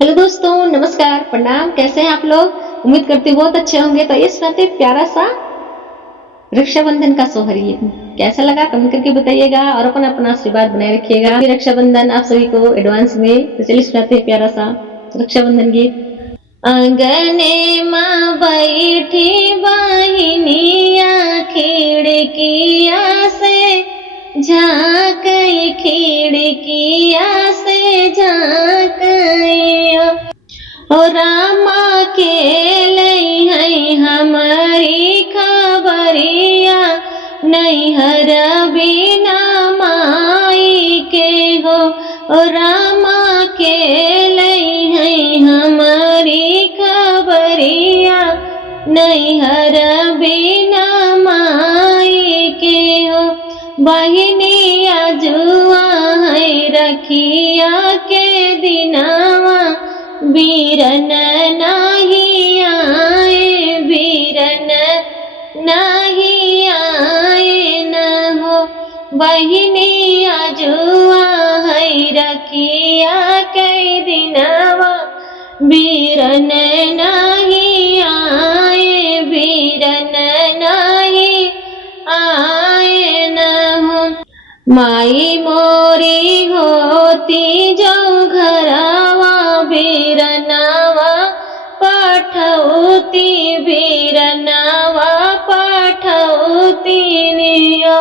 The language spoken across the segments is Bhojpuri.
हेलो दोस्तों, नमस्कार, प्रणाम। कैसे हैं आप लोग? उम्मीद करती हूँ बहुत अच्छे होंगे। तो ये सुनाते प्यारा सा रक्षाबंधन का सोहर। ये कैसा लगा कमेंट करके बताइएगा और अपना अपना आशीर्वाद बनाए रखिएगा। हैप्पी रक्षाबंधन आप सभी को एडवांस में। तो चलिए सुनाते हैं प्यारा सा रक्षाबंधन गीत। अंगने माँ बैठी बहिनिया खिड़किया से झाँकई, खिड़किया से झाँकई। ओ रामा के लई है हमारी खबरिया, नैहर बिना माई के हो। ओ रामा के लई है हमारी खबरिया, नैहर बिना माई के हो। बहिनिया जुआ है रखिया के दिनावा, बीरन नाही आए, बीरन नाही आए न हो। बहिनिया जुआ है रखिया के दिनवा, बीरन नाही आए, बीरन नाही आए न हो। माई मोरी होती जो घरवा, बीरनावा पाठौती, बीरनावा पाठौती नियो।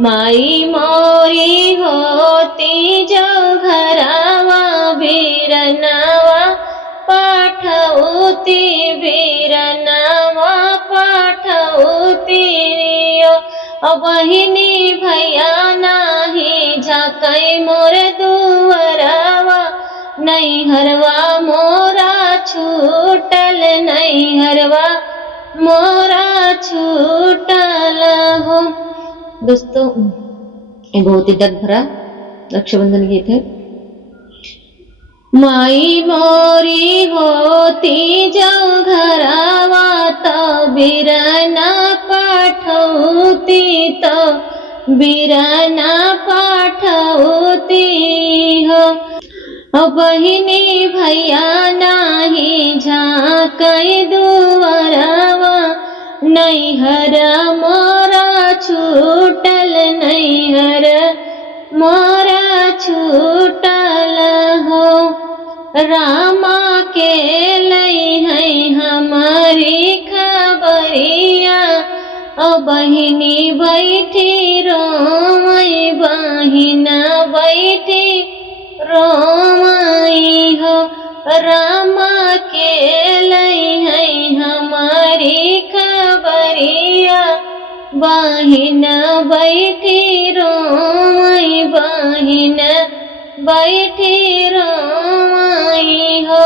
माई मोरी होती जो घरवा, बीरनावा पाठौती, बीरनावा पाठौती नियो। बहिनी भैया नाही झाकई मोर दुअरवा, नैहरवा मोरा छूटल, नैहरवा मोरा छूटल हो। दोस्तों, ये बहुत ही दर्द भरा रक्षाबंधन गीत है। माई मोरी होती जो घरवा, तो बीरना पाठौती, तो बीरना पाठौती हो। बहिनी भैया नाही झाँकई दुअरवा, नैहर मोरा छूटल, नैहर मोरा छूटल हो। रामा के लई है हमारी खबरिया, बहिनी बैठी रोमई, बहिना बैठी रोमई हो। रामा के लई है हमारी खबरिया, बहिना बैठी रोमई, बहिना बैठी रोमई हो।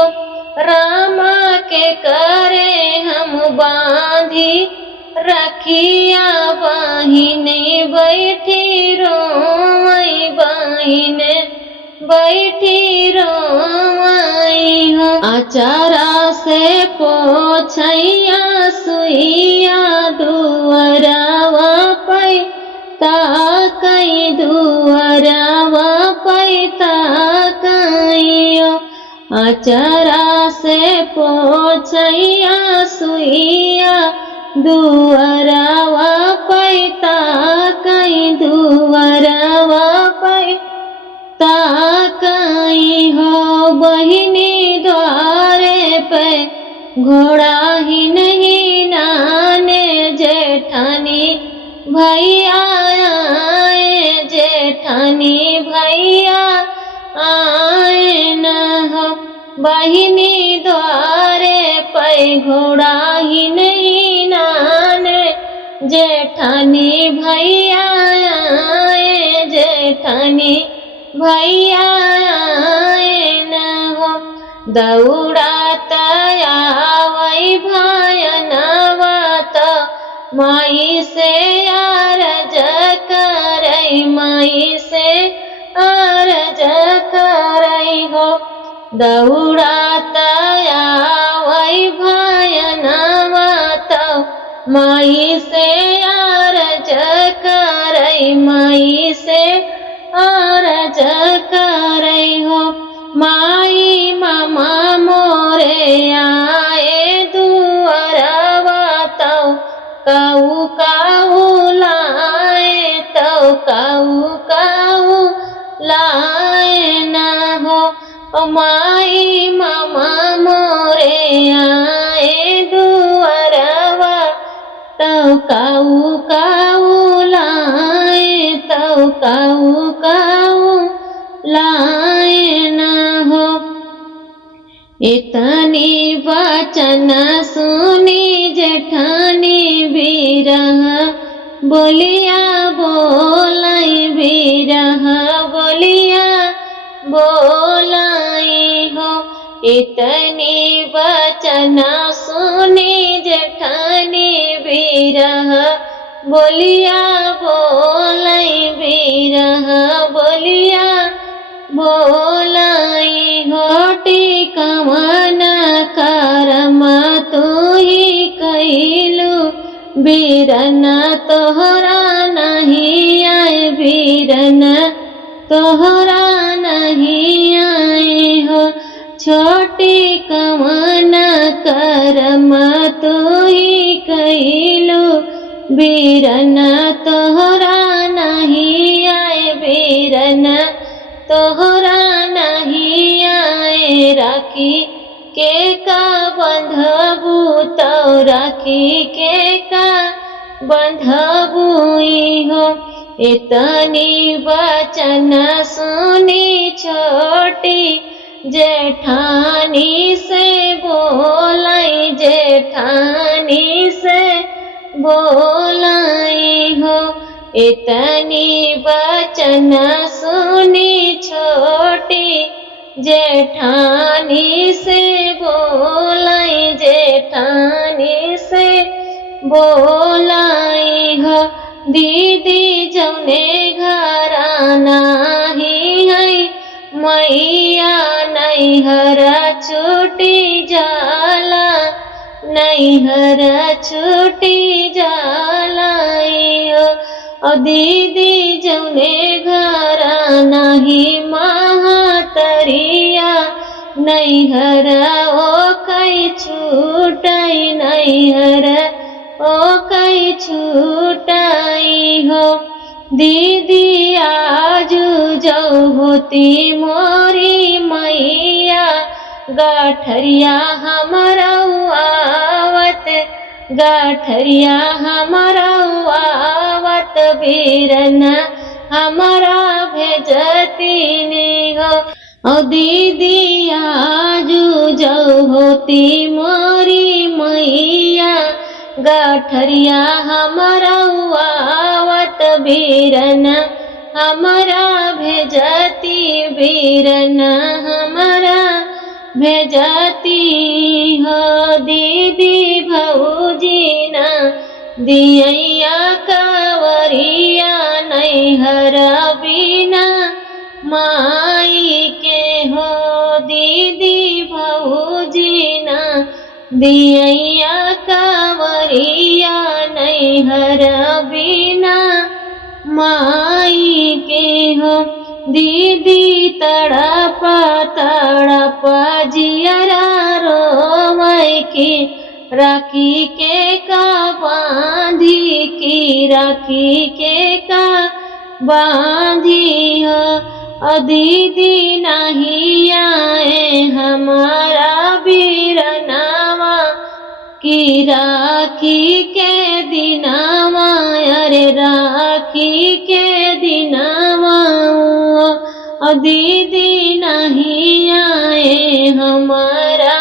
रामा के करे हम बांधी रखिया, बहिनी बैठी रोमई, बहिन बैठी रोमई हो। आचारा से पोछैया सुइया, दुअरवा पै ताकई, दुअरवा पै ताकइयो। आचारा से पोछैया सुइया, दुअरवा पै ताकई, दुअरवा पै ताकई हो। बहिनी द्वारे पे घोड़ा ही नहीं नाने, जेठानी भैया आए, जेठानी भैया आए न हो। बहिनी द्वारे पे घोड़ा ही नहीं नाने, जेठानी भैया आए, जेठानी भैया आए न हो। दौड़ात आवै भयनवा, तो माई से अरज करई, माई से अरज करई हो। दौड़ात आवै भयनवा, तो माई से अरज करई, माई से अरज करई हो। माई मामा काऊ काऊ लाए तो काऊ काऊ लाए ना हो। माई मामा मोरे आए दुआरवा तो काऊ काऊ लाए तो काऊ काऊ लाए ना हो। इतनी वचन सुनी जेठानी बिरह बोलिया बोलाई बिरह बोलिया बोलाई हो। इतनी वचन सुनी जेठानी बिरह बोलिया बोलाई बिरह बोलिया बोलाई हो। कमन करम तू ही कैलू बीरन तोहरा नहीं आए बीरन तोहरा नहीं आए हो। छोटी कमन करम तू ही कैलू बीरन तोहरा नहीं आए बीरन तोहरा नहीं आए। राखी के का बंधबू तो राखी के का बंधबुई हो। इतनी वचन सुनी छोटी जेठानी से बोलाई जेठानी से बोलाई हो। इतनी वचन सुनी छोटी जेठानी से बोलाई जेठानी से बोलाई हो। दीदी जौने घरा नाही है मैया नैहर छूटी जाला नैहर छूटी जालाइयो। दीदी जौने घरा नाही महातरिया नैहर ओ कई छूटाई नैहर ओ कई छूटाई हो। दीदी आजू जो होती मोरी मैया गाठरिया हमारा आवत गाठरिया हमारा आवत बीरन हमारा भेजती नी हो। ओ दीदी आजू जो होती मोरी मैया गाठरिया हमारा आवत बीरन हमारा भेजती बीरन हमारा भेजती हो। दीदी भौजी ना दिया कावरिया नैहर बिना माई के हो। दीदी भौजी ना दिया कावरिया नैहर बिना माई के हो। दीदी तड़प तड़प जियरा रोवै की राखी के का बांधी की राखी के का बांधी हो। दीदी नहीं आए हमारा बीरनावा की राखी के दिनावा अरे राखी के दिनावा। दीदी नहीं आए हमारा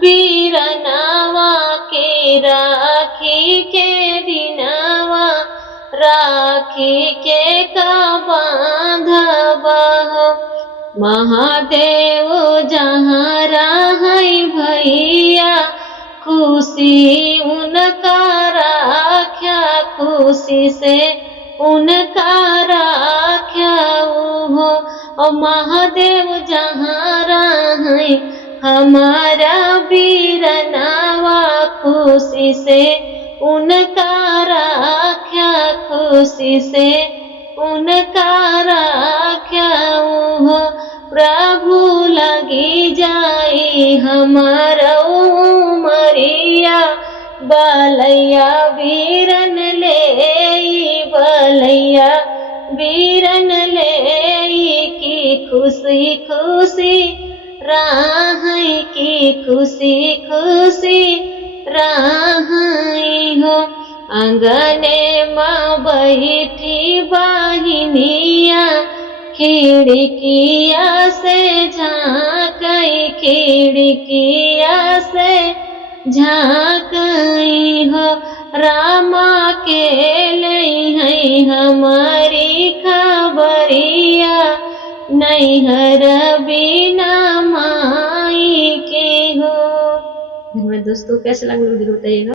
बीरनावा के राखी के दिनावा राखी के का बांधवा हो। महादेव जहाँ राहै भैया खुशी उनका राख्या खुशी से उनका राख्या हो। और महादेव जहाँ राहै हमारा बीरनावा खुशी से उनका राख्या खुशी से उनका राख्या हो। प्रभु लगी जाई हमारा उमरिया बलैया बीरन ले बलैया बीरन ले की खुशी खुशी राह की खुशी खुशी राह हो आंगने माँ बैठी बहिनिया खिड़किया से झाँकई खिड़किया से झाँकई हो रामा के लई है हमारी खबरिया नैहर बिना माई के हो। धन्यवाद दोस्तों, कैसे लगा वीडियो बताइएगा।